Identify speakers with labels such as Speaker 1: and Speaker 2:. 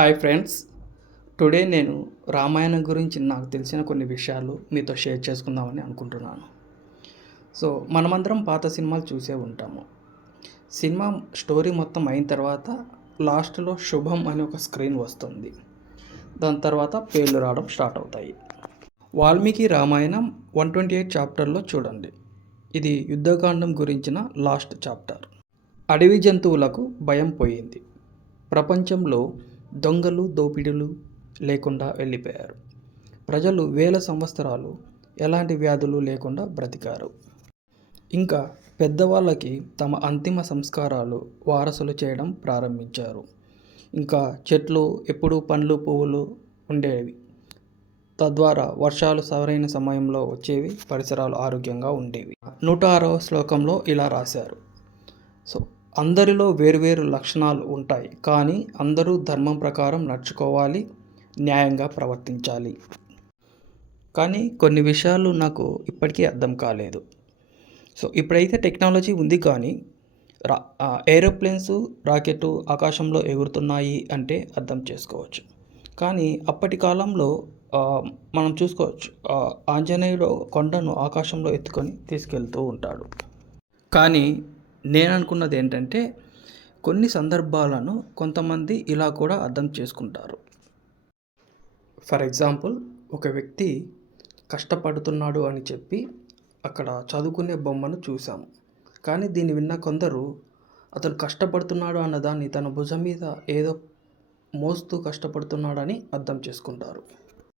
Speaker 1: Hi friends. Today నేను రామాయణం గురించి నాకు తెలిసిన కొన్ని విషయాలు మీతో షేర్ చేసుకుందామని అనుకుంటున్నాను. సో మనమందరం పాత సినిమాలు చూసే ఉంటాము. సినిమా స్టోరీ మొత్తం అయిన తర్వాత లాస్ట్లో శుభం అనే ఒక స్క్రీన్ వస్తుంది. దాని తర్వాత పేర్లు రావడం స్టార్ట్ అవుతాయి. Valmiki Ramayanam one twenty eight చాప్టర్లో చూడండి. ఇది యుద్ధకాండం గురించిన లాస్ట్ చాప్టర్. అడవి జంతువులకు భయం పోయింది. ప్రపంచంలో దొంగలు దోపిడీలు లేకుండా వెళ్ళిపోయారు. ప్రజలు వేల సంవత్సరాలు ఎలాంటి వ్యాధులు లేకుండా బ్రతికారు. ఇంకా పెద్దవాళ్ళకి తమ అంతిమ సంస్కారాలు వారసులు చేయడం ప్రారంభించారు. ఇంకా చెట్లు ఎప్పుడూ పండ్లు పువ్వులు ఉండేవి. తద్వారా వర్షాలు సరైన సమయంలో వచ్చేవి పరిసరాలు ఆరోగ్యంగా ఉండేవి. నూట ఆరవ శ్లోకంలో ఇలా రాశారు. సో అందరిలో వేరువేరు లక్షణాలు ఉంటాయి కానీ అందరూ ధర్మం ప్రకారం నడుచుకోవాలి న్యాయంగా ప్రవర్తించాలి. కానీ కొన్ని విషయాలు నాకు ఇప్పటికీ అర్థం కాలేదు. సో ఇప్పుడైతే టెక్నాలజీ ఉంది కానీ రా ఏరోప్లేన్స్ రాకెట్ ఆకాశంలో ఎగురుతున్నాయి అంటే అర్థం చేసుకోవచ్చు. కానీ అప్పటి కాలంలో మనం చూసుకోవచ్చు ఆంజనేయుడు కొండను ఆకాశంలో ఎత్తుకొని తీసుకెళ్తూ ఉంటాడు. కానీ నేను అనుకున్నది ఏంటంటే కొన్ని సందర్భాలను కొంతమంది ఇలా కూడా అర్థం చేసుకుంటారు. ఫర్ ఎగ్జాంపుల్ ఒక వ్యక్తి కష్టపడుతున్నాడు అని చెప్పి అక్కడ చదువుకునే బొమ్మను చూసాము కానీ దీన్ని విన్న కొందరు అతను కష్టపడుతున్నాడు అన్నదాన్ని తన భుజం మీద ఏదో మోస్తూ కష్టపడుతున్నాడని అర్థం చేసుకుంటారు.